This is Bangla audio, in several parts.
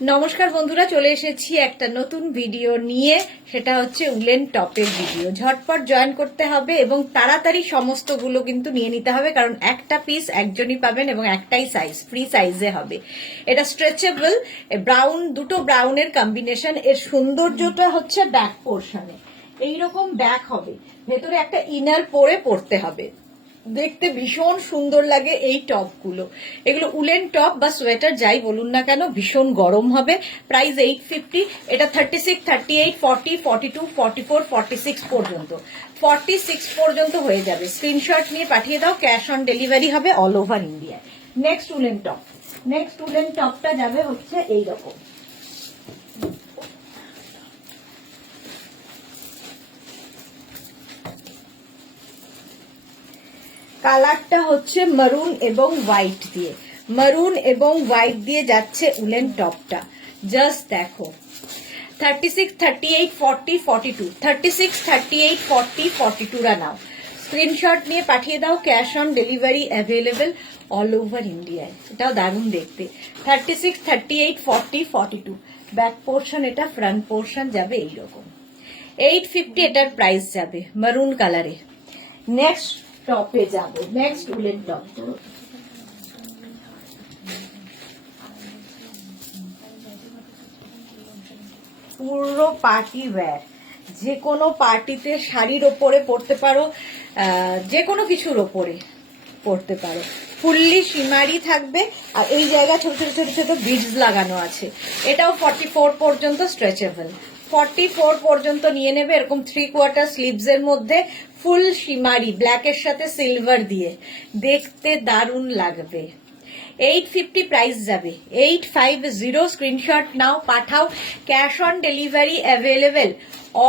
নমস্কার বন্ধুরা, চলে এসেছি একটা নতুন ভিডিও নিয়ে। সেটা হচ্ছে উলেন টপের ভিডিও। ঝটপট জয়েন করতে হবে এবং তাড়াতাড়ি সমস্তগুলো কিন্তু নিয়ে নিতে হবে, কারণ একটা পিস একজনই পাবেন এবং একটাই সাইজ, ফ্রি সাইজে হবে। এটা স্ট্রেচেবল, ব্রাউন, দুটো ব্রাউনের কম্বিনেশন। এর সৌন্দর্যটা হচ্ছে ব্যাক পোর্শনে এইরকম ব্যাক হবে, ভেতরে একটা ইনার পরে পরতে হবে, দেখতে ভীষণ সুন্দর লাগে এই টপগুলো। এগুলো উলেন টপ বা সোয়েটার যাই বলুন না কেন, ভীষণ গরম হবে। প্রাইস 850। এটা 36, 38, 40, 42, 44, 46 পর্যন্ত, 46 পর্যন্ত হয়ে যাবে। স্ক্রিনশট নিয়ে পাঠিয়ে দাও, ক্যাশ অন ডেলিভারি হবে all over India. Next woollen top, next woollen টপটা যাবে হচ্ছে এইরকম। কালারটা হচ্ছে মারুন এবং হোয়াইট দিয়ে, মারুন এবং হোয়াইট দিয়ে যাচ্ছে উলেন টপটা। জাস্ট দেখো, 36, 38, 40, 42, 36, 38, 40, 42 রা নাও। স্ক্রিনশট নিয়ে পাঠিয়ে দাও, cash on delivery available all over ইন্ডিয়ায়। এটাও দারুণ দেখতে। 36, 38, 40, 42 ব্যাক পোর্শন, এটা ফ্রন্ট পোর্শন যাবে এইরকম। 850 এটার প্রাইস যাবে, মারুন কালারে। নেক্সট টপে যাব, নেক্সট উলেন টপ। পুরো পার্টি ওয়্যার, যে কোনো পার্টিতে শাড়ির ওপরে পরতে পারো, যে কোনো কিছুর ওপরে পরতে পারো। ফুললি শিমারি থাকবে আর এই জায়গা ছোট ছোট ছোট ছোট বিডস লাগানো আছে। এটাও 44 পর্যন্ত স্ট্রেচেবল, 44 পর্যন্ত নিয়ে নেবে। এরকম 3/4 স্লিভস এর মধ্যে ফুল শিমারি, ব্ল্যাকের সাথে সিলভার দিয়ে, দেখতে দারুণ লাগবে। 850 প্রাইস যাবে, 850। স্ক্রিনশট নাও, পাঠাও, cash on delivery available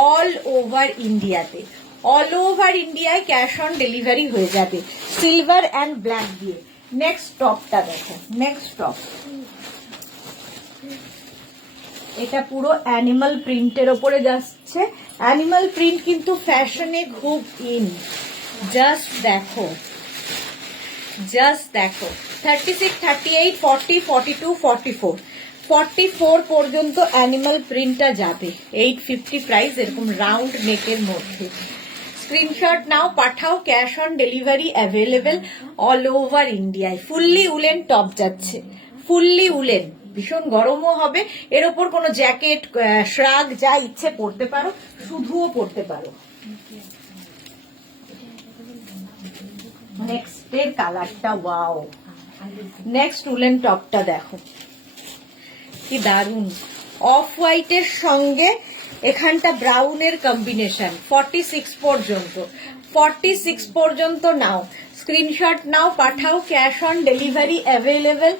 all over ইন্ডিয়াতে। অল ওভার ইন্ডিয়ায় ক্যাশ অন ডেলিভারি হয়ে যাবে, সিলভার অ্যান্ড ব্ল্যাক দিয়ে। নেক্সট টপটা দেখো, নেক্সট টপ। এটা পুরো অ্যানিমাল প্রিন্টের ওপরে যাচ্ছে। অ্যানিমাল প্রিন্ট কিন্তু ফ্যাশনে খুব ইন। জাস্ট দেখো, জাস্ট দেখো, 36, 38, 40, 42, 44, 44 পর্যন্ত অ্যানিমাল প্রিন্টটা যাবে। 850 প্রাইস, এরকম রাউন্ড নেকের মধ্যে। স্ক্রিনশট নাও, পাঠাও, cash on delivery available all over ইন্ডিয়ায়। ফুললি উলেন টপ যাচ্ছে, ফুললি উলেন, ভীষণ গরমও হবে। এর ওপর কোনো জ্যাকেট, শ্রাগ যা ইচ্ছে পরতে পারো, শুধুও পরতে পারো। নেক্সট এর কালারটা ওয়াও। নেক্সট উলেন টপটা দেখো কি দারুন, অফ হোয়াইটের সঙ্গে এখানটা ব্রাউনের কম্বিনেশন। 46 পর্যন্ত, 46 পর্যন্ত নাও। স্ক্রিনশট নাও, পাঠাও, cash on delivery available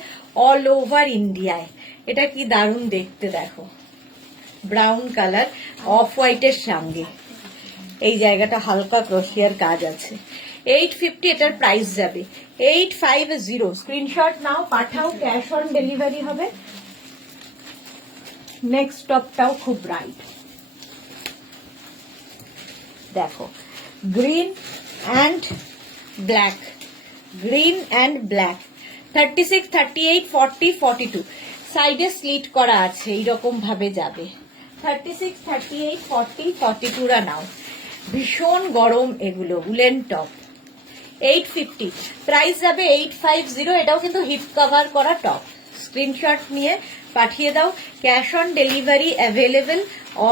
all over ইন্ডিয়ায়। এটা কি দারুণ দেখতে দেখো, ব্রাউন কালার অফ হোয়াইটের সঙ্গে এই জায়গাটা হালকা ক্রোশিয়ার কাজ আছে। 850 এটার প্রাইস যাবে, 850। স্ক্রিনশট নাও, পাঠাও, ক্যাশ অন ডেলিভারি হবে। নেক্সট টপটাও খুব ব্রাইট দেখো, green and black, green and black. 36, 38, 40, 42 সাইডে স্লিট করা আছে, এইরকম ভাবে যাবে। 36, 38, 40, 42 রা নাও। ভীষণ গরম এগুলো, উলেন টপ। 850 প্রাইস যাবে, 850। এটাও কিন্তু হিপ কভার করা টপ। স্ক্রিনশট নিয়ে পাঠিয়ে দাও, cash on delivery available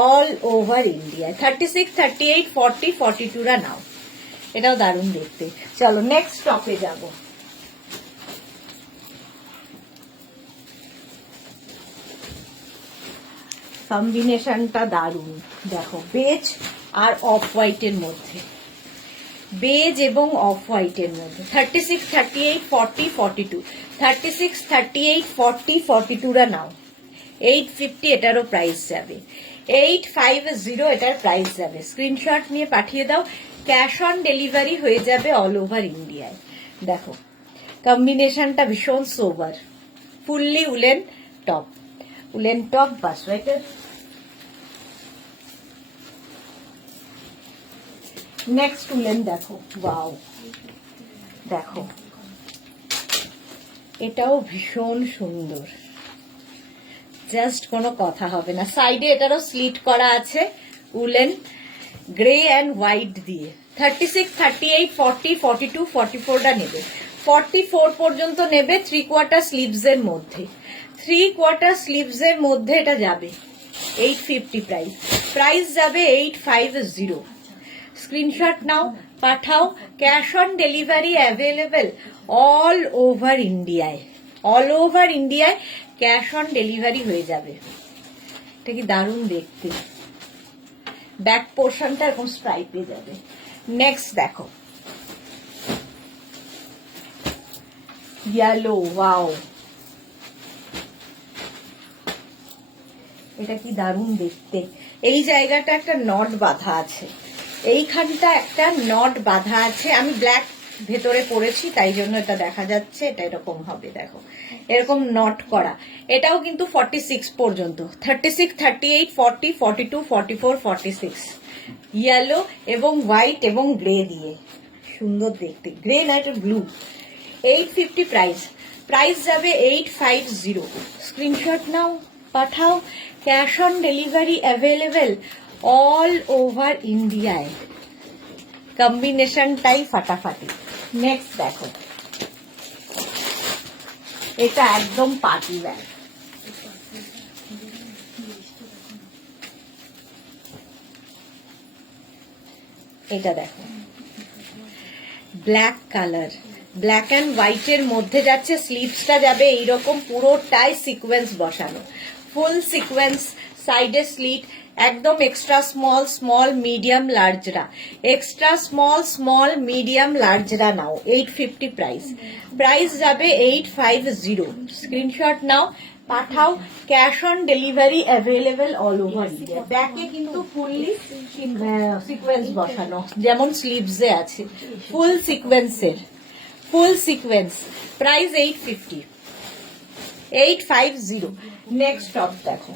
all over India. 36, 38, 40, 42 রা নাও। এটাও দারুণ দেখতে। চলো নেক্সট টপে যাব। কম্বিনেশনটা দারুণ দেখো, বেজ আর অফ হোয়াইটের মধ্যে, বেজ এবং অফ হোয়াইটের মধ্যে। 36, 38, 40, 42, 36, 38, 40, 42 রা নাও। 850 এটারও প্রাইস যাবে, 850 এটার প্রাইস যাবে। স্ক্রিনশট নিয়ে পাঠিয়ে দাও, ক্যাশ অন ডেলিভারি হয়ে যাবে অল ওভার ইন্ডিয়ায়। দেখো কম্বিনেশনটা ভীষণ sober, fully woollen top, woollen top বা সোয়েটার। নেক্সট উলেন দেখো, ওয়াও দেখো, এটাও ভীষণ সুন্দর। জাস্ট কোনো কথা হবে না। সাইডে এটারও স্লিট করা আছে উলেন গ্রে অ্যান্ড হোয়াইট দিয়ে। 36, 38, 40, 42, 44টা নেবে, 44 পর্যন্ত নেবে। 3/4 স্লিভস এর মধ্যে, 3/4 স্লিভস এর মধ্যে এটা যাবে 850 প্রাইস। প্রাইস যাবে 850। স্ক্রিনশট নাও, পাঠাও। Cash on delivery available all over ইন্ডিয়ায়, অল ওভার ইন্ডিয়ায় ক্যাশ অন ডেলিভারি হয়ে যাবে। এটা কি দারুণ দেখতে, ব্যাক পোর্শনটা এরকম স্ট্রাইপে যাবে। নেক্সট দেখো ইয়েলো, ওয়াও, এটা কি দারুণ দেখতে। এই জায়গাটা একটা নট বাঁধা আছে, এইখানটা একটা নট বাঁধা আছে। আমি ব্ল্যাক ভেতরে পরেছি তাই জন্য এটা দেখা যাচ্ছে। এটা এরকম হবে, দেখো এরকম নট করা। এটাও কিন্তু 46 পর্যন্ত, 36, 38, 40, 42, 44, 46 ইয়েলো এবং হোয়াইট এবং গ্রে দিয়ে সুন্দর দেখতে। গ্রে না, এটা ব্লু। 850 প্রাইস। প্রাইস যাবে 850। স্ক্রিনশট নাও, পাঠাও। Cash on delivery available all over ইন্ডিয়ায়। কম্বিনেশনটাই ফাটাফাটি। নেক্সট দেখো, এটা একদম পার্টি ওয়্যার। এটা দেখো ব্ল্যাক কালার, ব্ল্যাক অ্যান্ড হোয়াইটের মধ্যে যাচ্ছে। স্লিভসটা যাবে এইরকম পুরোটাই সিকোয়েন্স বসানো, ফুল সিকোয়েন্স, সাইডে স্লিট, একদম এক্সট্রা স্মল, স্মল, মিডিয়াম, লার্জরা। এক্সট্রা স্মল, স্মল, মিডিয়াম, লার্জরা নাও। 850 প্রাইস। প্রাইস যাবে 850। স্ক্রিনশট নাও, পাঠাও। Cash on delivery available all over India. ব্যাকে কিন্তু ফুললি সিকোয়েন্স বসানো, যেমন স্লিভসে আছে ফুল সিকোয়েন্সের, ফুল সিকোয়েন্স। প্রাইস 850, 850। নেক্সট টপ দেখো,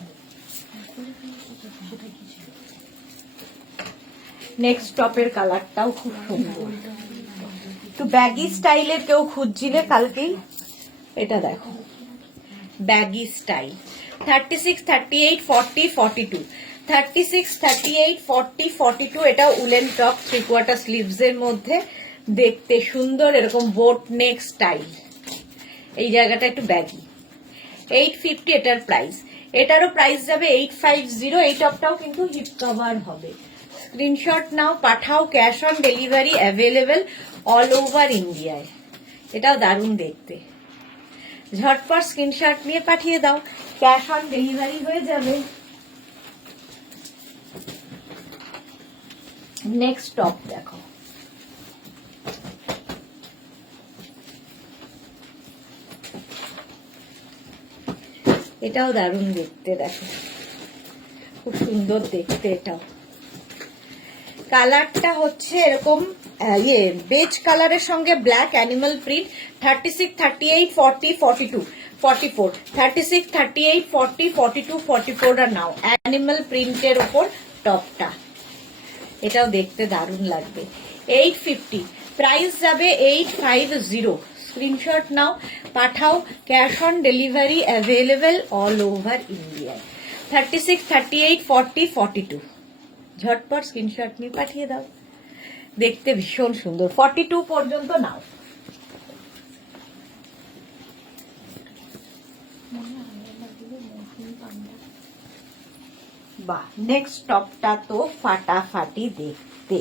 নেক্সট টপের কালারটাও খুব সুন্দর, একটু ব্যাগি স্টাইলের কেউ খুঁজছিলে কালকেই। এটা দেখো ব্যাগি স্টাইল। 36, 38, 40, 42, 36, 38, 40, 42। এটা উলেন টপ, 3/4 স্লিভস এর মধ্যে, দেখতে সুন্দর, এরকম বোট নেক স্টাইল। এই জায়গাটা একটু ব্যাগি। 850 এটার প্রাইস। এটারও প্রাইস যাবে 850। এই টপটাও কিন্তু হিপ কভার হবে। স্ক্রিনশট নাও, পাঠাও। Cash on delivery available all over ইন্ডিয়ায়। এটাও দারুণ দেখতে। ঝটপট স্ক্রিনশট নিয়ে পাঠিয়ে দাও, ক্যাশ অন ডেলিভারি হয়ে যাবে। নেক্সট টপ দেখো, এটাও দারুণ দেখতে, দেখো খুব সুন্দর দেখতে। এটাও কালারটা হচ্ছে এরকম বেজ কালারের সঙ্গে ব্ল্যাক অ্যানিমাল প্রিন্ট। 36, 38, 40, 42, 44, 36, 38, 40, 42, 44 আর নাও অ্যানিমাল প্রিন্টের ওপর টপটা। এটাও দেখতে দারুণ লাগবে। 850 প্রাইস যাবে 850। স্ক্রিনশট নাও, পাঠাও। Cash on delivery available all over ইন্ডিয়ায়। 36, 38, 40, 42 ঝটপট স্ক্রিনশট নিয়ে পাঠিয়ে দাও। দেখতে ভীষণ সুন্দর। 42 পর্যন্ত নাও। বাহ, নেক্সট টপটা তো ফাটাফাটি দেখতে।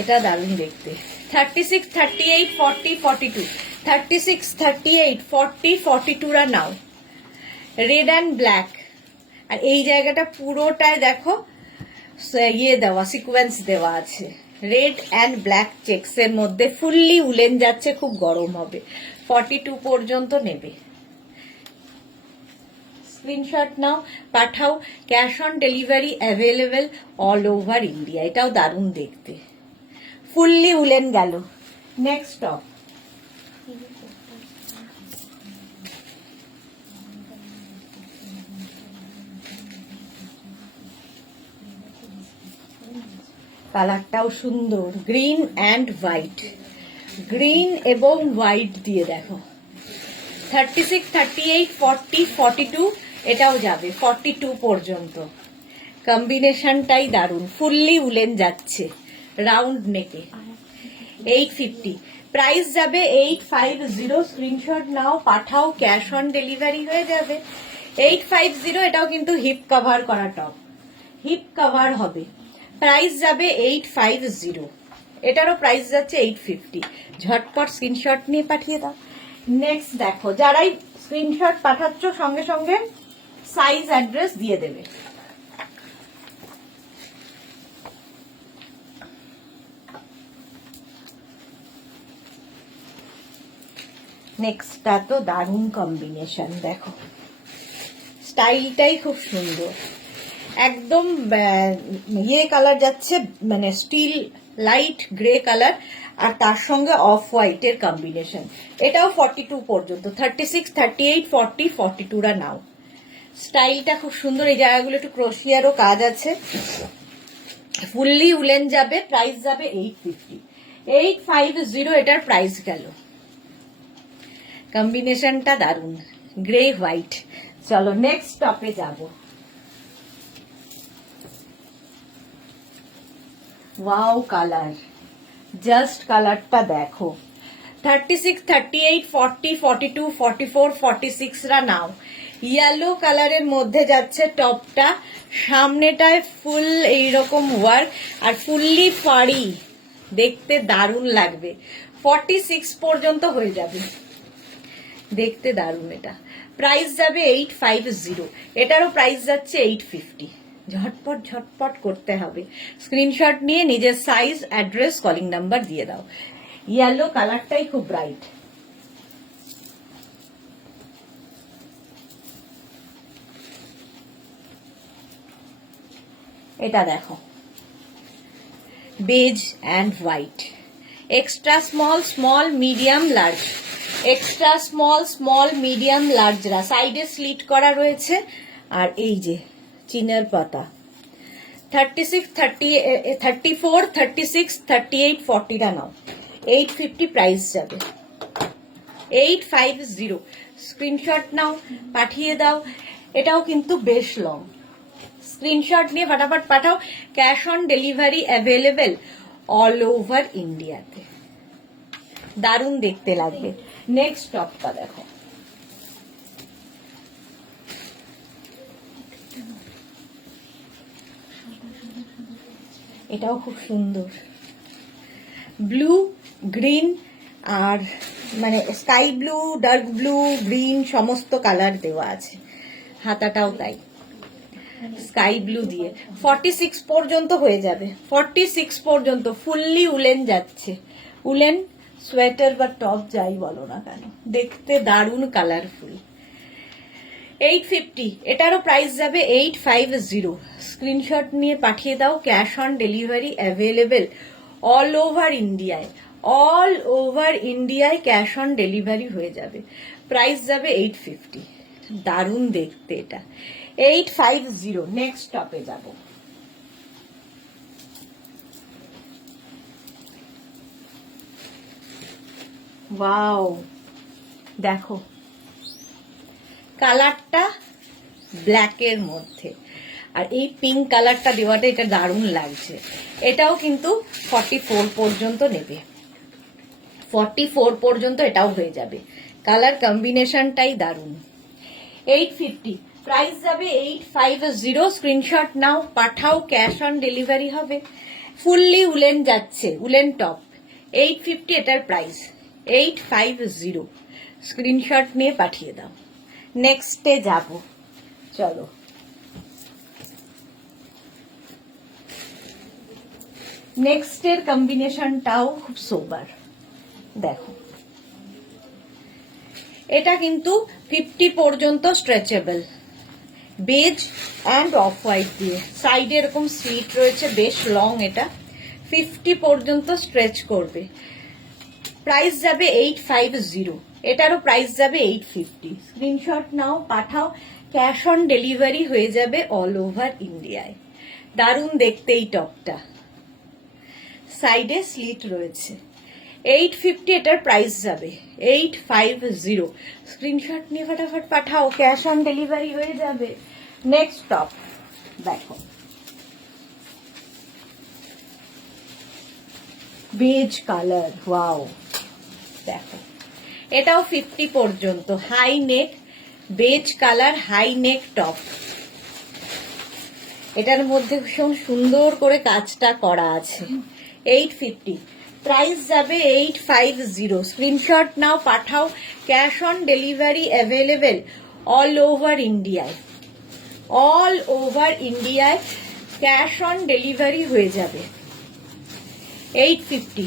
এটা দারুণ দেখতে। 36, 38, 40, 42, 36, 38, 40, 42 রা নাও। রেড অ্যান্ড ব্ল্যাক, আর এই জায়গাটা পুরোটায় দেখো ইয়ে দেওয়া, সিকোয়েন্স দেওয়া আছে। রেড অ্যান্ড ব্ল্যাক চেক্স এর মধ্যে ফুললি উলেন যাচ্ছে, খুব গরম হবে। 42 পর্যন্ত নেবে। স্ক্রিনশট নাও, পাঠাও। Cash on delivery available all over India. এটাও দারুণ দেখতে, ফুললি উলেন গেল। নেক্সট টপ, কালারটাও সুন্দর, গ্রিন অ্যান্ড হোয়াইট, গ্রিন এবং হোয়াইট দিয়ে দেখো। 36, 38, 40, 42 এটাও যাবে 42 পর্যন্ত। কম্বিনেশনটাই দারুণ, ফুললি উলেন যাচ্ছে, রাউন্ড নেকে। 850 প্রাইস যাবে 850। স্ক্রিনশট নাও, পাঠাও, ক্যাশ অন ডেলিভারি হয়ে যাবে। 850 এটাও কিন্তু হিপ কভার করা টপ, হিপ কভার হবে। প্রাইস যাবে 850, এটারও প্রাইস যাচ্ছে 850। ঝটপট স্ক্রিনশট নিয়ে পাঠিয়ে দাও। নেক্সট দেখো, যারাই স্ক্রিনশট পাঠাচ্ছ সঙ্গে সঙ্গে সাইজ অ্যাড্রেস দিয়ে দেবে। নেক্সটটা তো দারুণ কম্বিনেশন, দেখো স্টাইলটাই খুব সুন্দর, একদম ইয়ে কালার যাচ্ছে, মানে স্টিল লাইট গ্রে কালার, আর তার সঙ্গে অফ হোয়াইটের কম্বিনেশন। এটাও 42 পর্যন্ত, 36, 38, 40, 42রা নাও। স্টাইলটা খুব সুন্দর, এই জায়গাগুলো একটু ক্রোশিয়ারও কাজ আছে, ফুললি উলেন যাবে। প্রাইস যাবে 850। 850 এটার প্রাইস গেল। কম্বিনেশনটা দারুণ, গ্রে হোয়াইট। চলো নেক্সট টপে যাব। ওয়াও কালার, জাস্ট কালারটা দেখো। 36, 38, 40, 42, 44, 46রা নাও। ইয়েলো কালারের মধ্যে যাচ্ছে টপটা, সামনেটায় ফুল এইরকম ওয়ার্ক আর ফুললি ফাড়ি, দেখতে দারুণ লাগবে। 46 পর্যন্ত হয়ে যাবে, দেখতে দারুণ। এটা প্রাইস যাবে 850, এটারও প্রাইস যাচ্ছে 850। ঝটপট ঝটপট করতে হবে, স্ক্রিনশট নিয়ে নিজের সাইজ, অ্যাড্রেস, কলিং নাম্বার দিয়ে দাও। ইয়েলো কালারটাই খুব ব্রাইট। এটা দেখো, beige and white, extra small, small, medium, large. Extra small, small, medium, লার্জরা সাইডে স্লিট করা রয়েছে, আর এই যে চিনার পাতা। 36, 34, 36, 38, 40টা নাও। 850 প্রাইস যাবে। 850 স্ক্রিনশট নাও, পাঠিয়ে দাও। এটাও কিন্তু বেশ লং, স্ক্রিনশট নিয়ে ফটাফট পাঠাও। Cash on delivery available all over ইন্ডিয়াতে। দারুণ দেখতে লাগবে। নেক্সট টপটা দেখো, এটাও খুব সুন্দর, ব্লু, গ্রিন আর মানে sky blue, dark blue, green সমস্ত কালার দেওয়া আছে। হাতাটাও তাই স্কাই ব্লু দিয়ে। 46 পর্যন্ত হয়ে যাবে, 46 পর্যন্ত ফুললি উলেন যাচ্ছে। উলেন সোয়েটার বা টপ যাই বলো না কেন, দেখতে দারুণ কালারফুল। 850, এটারও প্রাইস যাবে 850। স্ক্রিনশট নিয়ে পাঠিয়ে দাও। Cash on delivery available all over ইন্ডিয়ায়। অল ওভার ইন্ডিয়ায় ক্যাশ অন ডেলিভারি হয়ে যাবে। প্রাইস যাবে 850। দারুণ দেখতে এটা। 850। নেক্সট টপে যাব। ওয়াও দেখো, কালারটা ব্ল্যাকের মধ্যে, আর এই পিঙ্ক কালারটা দেওয়াটা এটা দারুণ লাগছে। এটাও কিন্তু 44 পর্যন্ত নেবে, 44 পর্যন্ত এটাও হয়ে যাবে। কালার কম্বিনেশনটাই দারুণ। 850 প্রাইস যাবে 850। স্ক্রিনশট নাও, পাঠাও, ক্যাশ অন ডেলিভারি হবে। ফুললি উলেন যাচ্ছে, উলেন টপ। 850 এটার প্রাইস। 850 স্ক্রিনশট নিয়ে পাঠিয়ে দাও। নেক্সটে যাব, চলো। নেক্সটের কম্বিনেশনটাও খুব সোবার, দেখো এটা কিন্তু 50 পর্যন্ত stretchable, beige and off white দিয়ে। সাইডে এরকম স্লিট রয়েছে, বেশ লং। এটা 50 পর্যন্ত স্ট্রেচ করবে। প্রাইস যাবে 850। এটারও প্রাইস যাবে 850। স্ক্রিনশট নাও, পাঠাও, ক্যাশ অন ডেলিভারি হয়ে যাবে অল ওভার ইন্ডিয়ায়। দারুণ দেখতে এই টপটা, সাইডে স্লিট রয়েছে। 850 এটার প্রাইস যাবে 850। স্ক্রিনশট নিয়ে ফটাফট পাঠাও, ক্যাশ অন ডেলিভারি হয়ে যাবে। নেক্সট টপ দেখো, বেজ কালার, ওয়াও দেখো, এটাও 50 পর্যন্ত, high neck, beige colour, high neck top. এটার মধ্যে ভীষণ সুন্দর করে কাজটা করা আছে। 850, প্রাইস যাবে 850। স্ক্রিনশট নাও, পাঠাও, cash on delivery available all over ইন্ডিয়ায়। অল ওভার ইন্ডিয়ায় ক্যাশ অন ডেলিভারি হয়ে যাবে। 850,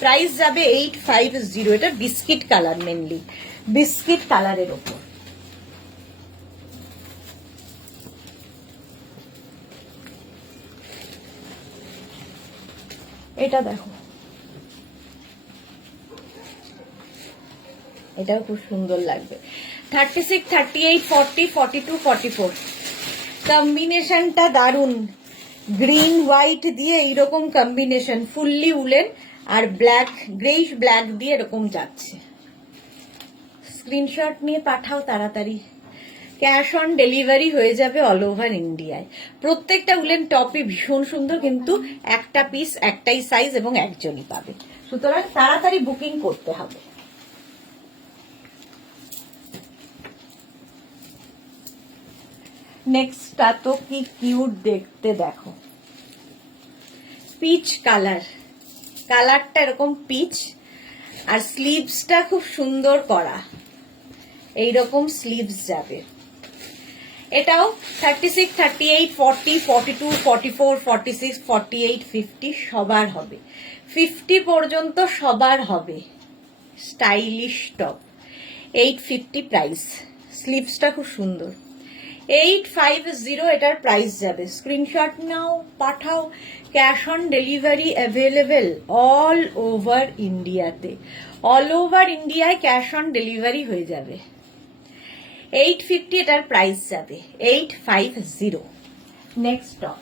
প্রাইস যাবে 850। এটা বিস্কিট কালার, মেনলি বিস্কিট কালারের ওপর। এটা দেখো, এটাও খুব সুন্দর লাগবে। 36, 38, 40, 42, 44 কম্বিনেশনটা দারুন। গ্রিন হোয়াইট দিয়ে এইরকম কম্বিনেশন, ফুললি উলেন আর ব্ল্যাক, গ্রেইশ ব্ল্যাক দিয়ে এরকম যাচ্ছে। স্ক্রিনশট নিয়ে পাঠাও তাড়াতাড়ি, ক্যাশ অন ডেলিভারি হয়ে যাবে অল ওভার ইন্ডিয়ায়। প্রত্যেকটা উলেন টপই ভীষণ সুন্দর, কিন্তু একটা পিস একটাই সাইজ এবং একজনই পাবে, সুতরাং তাড়াতাড়ি বুকিং করতে হবে। নেক্সটটা তো কি কিউট দেখতে, দেখো, পিচ কালার, কালারটা এরকম পিচ, আর স্লিভসটা খুব সুন্দর করা, এইরকম স্লিভস যাবে। এটাও 36, 38, 40, 42, 44, 46, 48, 50 সবার হবে। 50 পর্যন্ত সবার হবে। Stylish top, 850 price. স্লিভসটা খুব সুন্দর। 850 এটার প্রাইস যাবে। স্ক্রিনশট নাও, পাঠাও, cash on delivery available all over ইন্ডিয়াতে। অল ওভার ইন্ডিয়ায় ক্যাশ অন ডেলিভারি হয়ে যাবে। 850 এটার প্রাইস যাবে 850। নেক্সট টপ,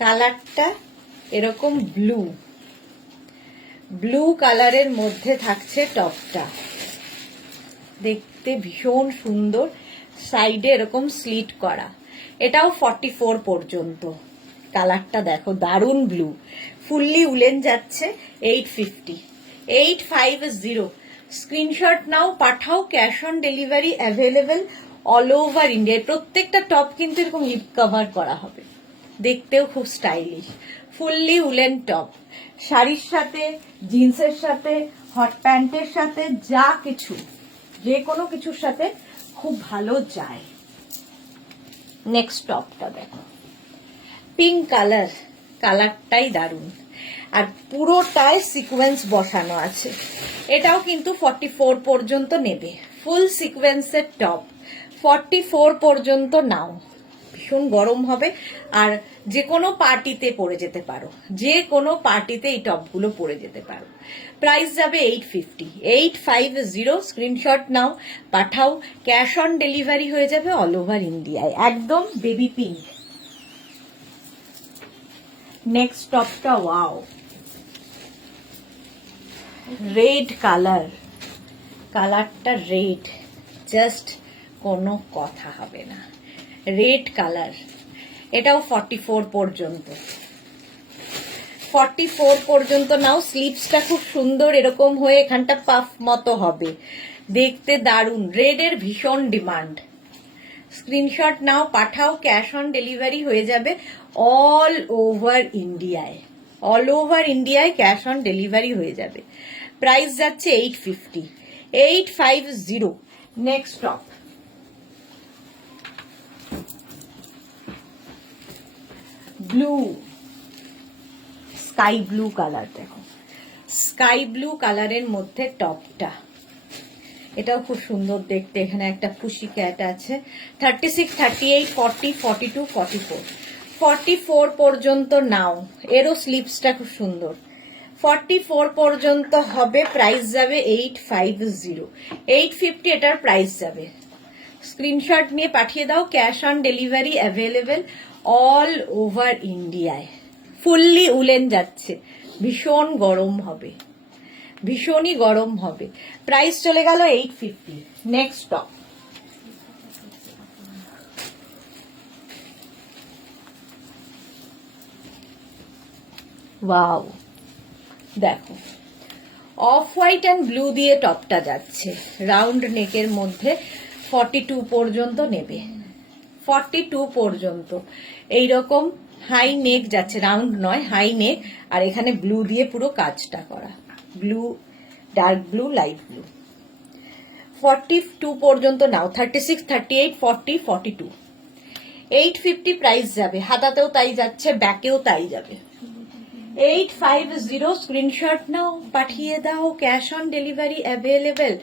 কালারটা এরকম ব্লু, ব্লু কালারের মধ্যে থাকছে টপটা, দেখতে ভীষণ সুন্দর, সাইডে এরকম স্লিট করা। এটাও 44 পর্যন্ত। কালারটা দেখো, দারুন ব্লু, ফুললি উলেন যাচ্ছে। 850, 850। স্ক্রিনশট নাও, পাঠাও, cash on delivery available all over ইন্ডিয়ায়। প্রত্যেকটা টপ কিন্তু এরকম লিপ কভার করা হবে, দেখতেও খুব স্টাইলিশ। ফুললি উলেন টপ, শাড়ির সাথে, জিন্সের সাথে, হট প্যান্টের সাথে, যা কিছু, যে কোনো কিছুর সাথে খুব ভালো যায়। নেক্সট টপটা দেখো, পিঙ্ক কালার, কালারটাই দারুন, আর পুরোটায় সিকোয়েন্স বসানো আছে। এটাও কিন্তু 44 পর্যন্ত নেবে। ফুল সিকোয়েন্সের টপ, 44 পর্যন্ত নাও। ভীষণ গরম হবে, আর যে কোনো পার্টিতে পরে যেতে পারো, যে কোনো পার্টিতে এই টপগুলো পরে যেতে পারো। প্রাইস যাবে 850, 850। স্ক্রিনশট নাও, পাঠাও, ক্যাশ অন ডেলিভারি হয়ে যাবে অল ওভার ইন্ডিয়ায়। একদম বেবি পিঙ্ক। নেক্সট টপটা, ওয়াও, রেড কালার, কালারটা রেড, জাস্ট কোনো কথা হবে না। রেড কালার, এটাও 44 পর্যন্ত। 44 পর্যন্ত নাও। স্লিভসটা খুব সুন্দর, এরকম হয়ে এখানটা পাফ মতো হবে, দেখতে দারুন। রেডের ভীষণ ডিমান্ড। স্ক্রিনশট নাও, পাঠাও, ক্যাশ অন ডেলিভারি হয়ে যাবে অল ওভার ইন্ডিয়ায়। অল ওভার ইন্ডিয়ায় ক্যাশ অন ডেলিভারি হয়ে যাবে। প্রাইস যাচ্ছে 850, 850। Next top, blue, sky blue colour, দেখো, স্কাই ব্লু কালারের মধ্যে টপটা, এটাও খুব সুন্দর দেখতে। এখানে একটা পুশি ক্যাট আছে। 36, 38, 40, 42, 44 44 পর্যন্ত নাও। এরও স্লিভসটা খুব সুন্দর। 44 পর্যন্ত হবে, প্রাইস যাবে 850, 850 এটার প্রাইস যাবে। স্ক্রিনশট নিয়ে পাঠিয়ে দাও, cash on delivery available all over ইন্ডিয়ায়। ফুললি উলেন যাচ্ছে, ভীষণ গরম হবে, ভীষণই গরম হবে। প্রাইস চলে গেল 850। নেক্সট টপ, ওয়াও দেখো, অফ হোয়াইট অ্যান্ড ব্লু দিয়ে টপটা যাচ্ছে, রাউন্ড নেকের মধ্যে 42 পর্যন্ত নেবে, 42 পর্যন্ত এইরকম হাই নেক যাচ্ছে, রাউন্ড নয় হাই নেক, আর এখানে ব্লু দিয়ে পুরো কাজটা করা, blue, dark blue, light blue. 42 পর্যন্ত নাও, 36, 38, 40, 42, 850 প্রাইস যাবে, হাতাতেও তাই যাচ্ছে, ব্যাকেও তাই যাবে। 850 স্ক্রিনশট নাও, পাঠিয়ে দাও, cash on delivery available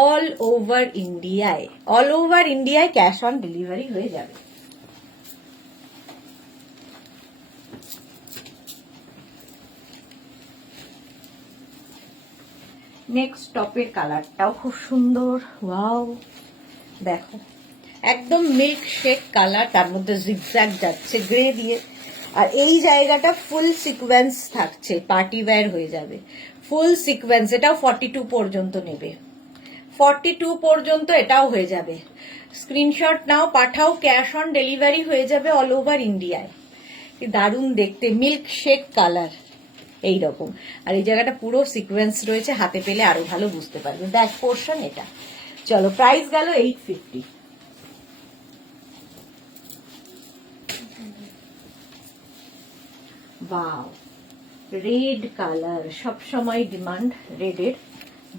all over ইন্ডিয়ায়, অল ওভার ইন্ডিয়ায় ক্যাশ অন ডেলিভারি হয়ে যাবে। নেক্সট টপের কালারটাও খুব সুন্দর, ওয়াও দেখো, একদম মিল্ক শেক কালার, তার মধ্যে জিগজ্যাগ যাচ্ছে গ্রে দিয়ে, আর এই জায়গাটা ফুল সিকোয়েন্স থাকছে, পার্টি ওয়্যার হয়ে যাবে, ফুল সিকোয়েন্স। এটাও 42 পর্যন্ত নেবে, 42 পর্যন্ত এটাও হয়ে যাবে। স্ক্রিনশট নাও, পাঠাও, ক্যাশ অন ডেলিভারি হয়ে যাবে অল ওভার ইন্ডিয়ায়। দারুণ দেখতে, মিল্ক শেক কালার এইরকম, আর এই জায়গাটা পুরো সিকোয়েন্স রয়েছে, হাতে পেলে আরো ভালো বুঝতে পারবে। ব্যাক পোর্শন এটা। চলো, প্রাইস গেল 850। ওয়াও, রেড কালার, সবসময় ডিমান্ড রেডের,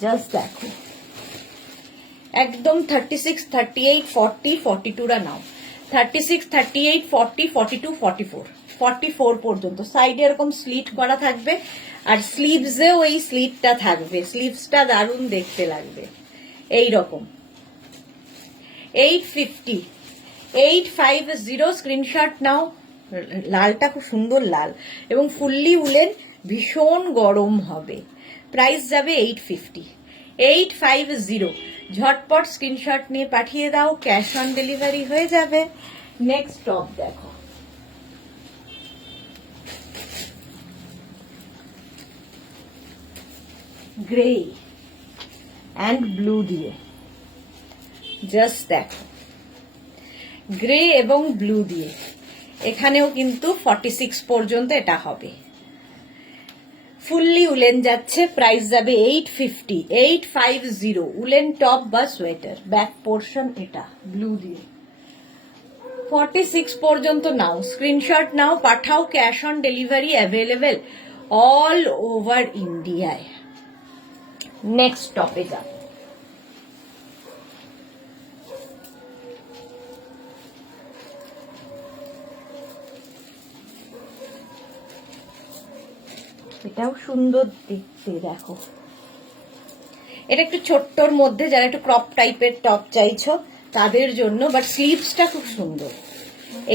জাস্ট দেখো, একদম 36, 38, 40, 42 রা নাও, 36, 38, 40, 42, 44, 44 পর্যন্ত। সাইডে এরকম স্লিট করা থাকবে, আর স্লিভসেও এই স্লিটটা থাকবে, স্লিভসটা দারুণ দেখতে লাগবে এইরকম। 850, 850 স্ক্রিনশট নাও, লালটা খুব সুন্দর লাল এবং ফুললি উলেন, ভীষণ গরম হবে। প্রাইস যাবে 850, 850। ঝটপট স্ক্রিনশট নিয়ে পাঠিয়ে দাও, ক্যাশ অন ডেলিভারি হয়ে যাবে। নেক্সট টপ দেখো, গ্রে অ্যান্ড ব্লু দিয়ে, জাস্ট দেখো, গ্রে এবং ব্লু দিয়ে, এখানেও কিন্তু 46 পর্যন্ত এটা হবে, ফুললি উলেন যাচ্ছে। প্রাইস যাবে 850, 850। উলেন টপ বা সোয়েটার, ব্যাক পোর্শন এটা ব্লু দিয়ে, 46 পর্যন্ত নাও, স্ক্রিনশট নাও, পাঠাও, cash on delivery available all over ইন্ডিয়ায়। নেক্সট টপে যাব, এটাও সুন্দর দেখতে, দেখো, এটা একটু ছোট্টর মধ্যে, যারা একটু ক্রপ টাইপের টপ চাইছো তাদের জন্য, বাট স্লিভসটা খুব সুন্দর,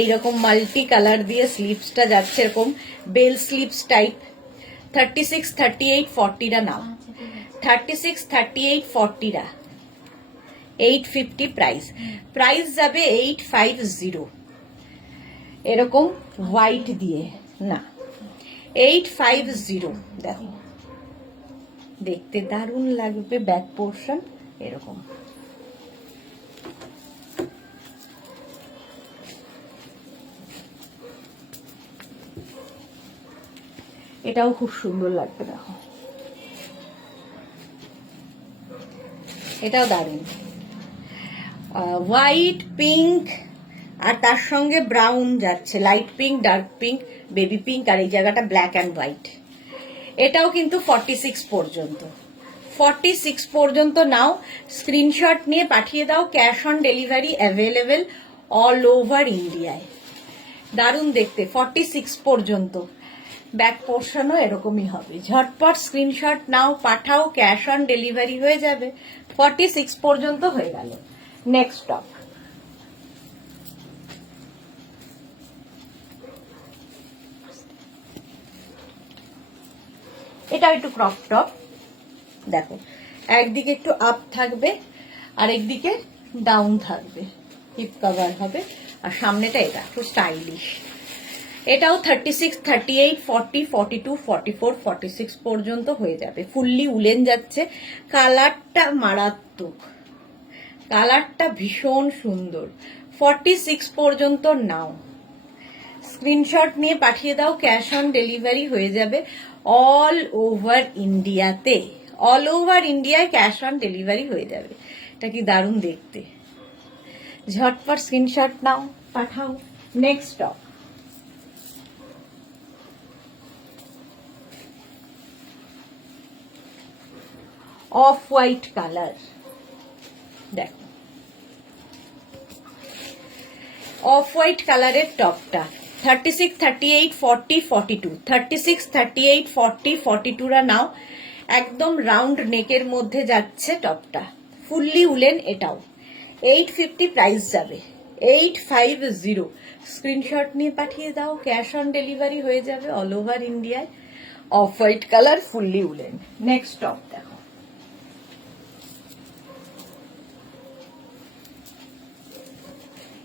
এইরকম মাল্টি কালার দিয়ে স্লিভসটা যাচ্ছে, এরকম বেল স্লিভস টাইপ। 36, 38, 40 রা নাও, 36, 38, 40 রা, 850 প্রাইস, প্রাইস যাবে 850, এরকম হোয়াইট দিয়ে না, 850। দেখো, দেখতে দারুণ লাগবে, ব্যাক পোর্শন এরকম, এটাও খুব সুন্দর লাগবে, দেখো, এটাও দারুণ, হোয়াইট, পিঙ্ক, আর তার সঙ্গে ব্রাউন যাচ্ছে, light pink, dark pink, baby pink, আর এই জায়গাটা ব্ল্যাক অ্যান্ড হোয়াইট। এটাও কিন্তু 46 পর্যন্ত, 46 পর্যন্ত নাও, স্ক্রিনশট নিয়ে পাঠিয়ে দাও, cash on delivery available all over ইন্ডিয়ায়। দারুণ দেখতে, 46 পর্যন্ত, ব্যাক পোর্শনও এরকমই হবে। ঝটপট স্ক্রিনশট নাও, পাঠাও, ক্যাশ অন ডেলিভারি হয়ে যাবে। 46 পর্যন্ত হয়ে গেল। নেক্সট টপ, এটা একটু ক্রপ টপ, দেখো একদিকে একটু আপ থাকবে আর একদিকে ডাউন থাকবে, হিপ কভার হবে, আর সামনেটা এটা একটু স্টাইলিশ। এটাও 36, 38, 40, 42, 44, 46 পর্যন্ত হয়ে যাবে। ফুললি উলেন যাচ্ছে। কালারটা মারাত্মক, কালারটা ভীষণ সুন্দর। 46 পর্যন্ত নাও, স্ক্রিনশট নিয়ে পাঠিয়ে দাও, ক্যাশ অন ডেলিভারি হয়ে যাবে অল ওভার ইন্ডিয়াতে। অল ওভার ইন্ডিয়ায় ক্যাশ অন ডেলিভারি হয়ে যাবে। এটা কি দারুণ দেখতে। ঝটপট স্ক্রিনশট নাও, পাঠাও। Next top, off white colour, দেখো অফ হোয়াইট কালারের টপটা 36, 38, 40, 42, 36, 38, 40, 42 রা নাও। একদম রাউন্ড নেকের মধ্যে যাচ্ছে টপটা, ফুললি উলেন। এটাও 850 প্রাইস যাবে, 850। স্ক্রিনশট নিয়ে পাঠিয়ে দাও, ক্যাশ অন ডেলিভারি হয়ে যাবে অল ওভার ইন্ডিয়ায়। Of white colour, fully woollen. Next top দেখো,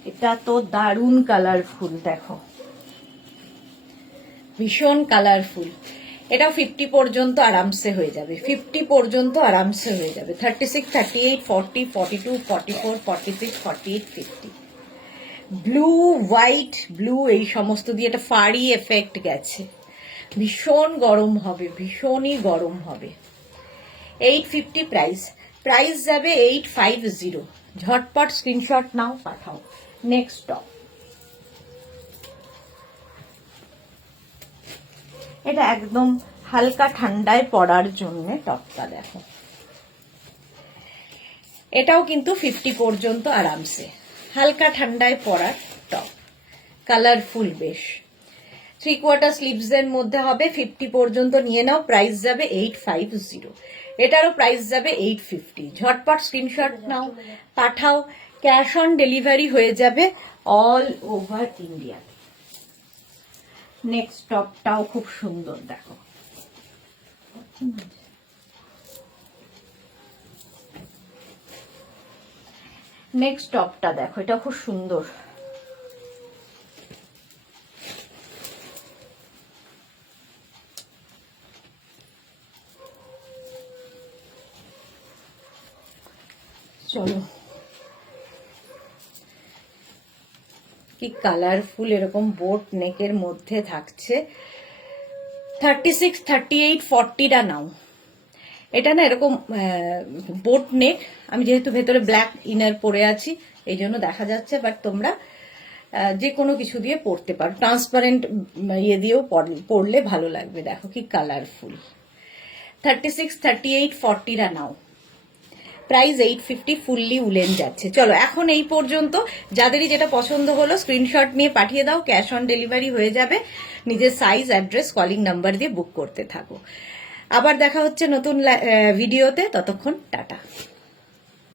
এটা তো দারুণ কালারফুল, দেখো ভীষণ কালারফুল। এটাও 50 পর্যন্ত আরামসে হয়ে যাবে, 50 পর্যন্ত আরামসে হয়ে যাবে। 36, 38, 40, 42, 44, 46, 48, 50। ব্লু হোয়াইট ব্লু এই সমস্ত দিয়ে একটা ফাড়ি এফেক্ট গেছে, ভীষণ গরম হবে, ভীষণই গরম হবে। 850 প্রাইস, প্রাইস যাবে 850। ঝটপট স্ক্রিনশট নাও, পাঠাও। নেক্সট টপ, এটা একদম হালকা ঠান্ডায় পরার জন্য টপটা, দেখো এটাও কিন্তু 50 পর্যন্ত আরামসে, হালকা ঠান্ডায় পরার টপ, কালারফুল বেশ। 3/4 স্লিভস এর মধ্যে হবে, 50 পর্যন্ত নিয়ে নাও। প্রাইস যাবে 850। এটারও প্রাইস যাবে 850। ঝটপট স্ক্রিনশট নাও, পাঠাও। ক্যাশ অন ডেলিভারি হয়ে যাবে অল ওভার ইন্ডিয়া। নেক্সট টপটাও খুব সুন্দর, দেখো নেক্সট টপটা দেখো, এটা খুব সুন্দর। চলো, কি কালারফুল, এরকম বোট নেকের মধ্যে থাকছে। 36, 38, 40 টা নাও। এটা না এরকম বোট নেক, আমি যেহেতু ভেতরে ব্ল্যাক ইনার পরে আছি এই জন্য দেখা যাচ্ছে, বাট তোমরা যে কোনো কিছু দিয়ে পরতে পারো, ট্রান্সপারেন্ট ইয়ে দিয়েও পরলে ভালো লাগবে। দেখো কি কালারফুল। 36, 38, 40 টা নাও। প্রাইস 850, ফুললি উলেন যাচ্ছে। চলো এখন এই পর্যন্ত, যাদেরই যেটা পছন্দ হলো স্ক্রিনশট নিয়ে পাঠিয়ে দাও, ক্যাশ অন ডেলিভারি হয়ে যাবে। নিজের সাইজ, অ্যাড্রেস, কলিং নাম্বার দিয়ে বুক করতে থাকো। আবার দেখা হচ্ছে নতুন ভিডিওতে, ততক্ষণ টাটা।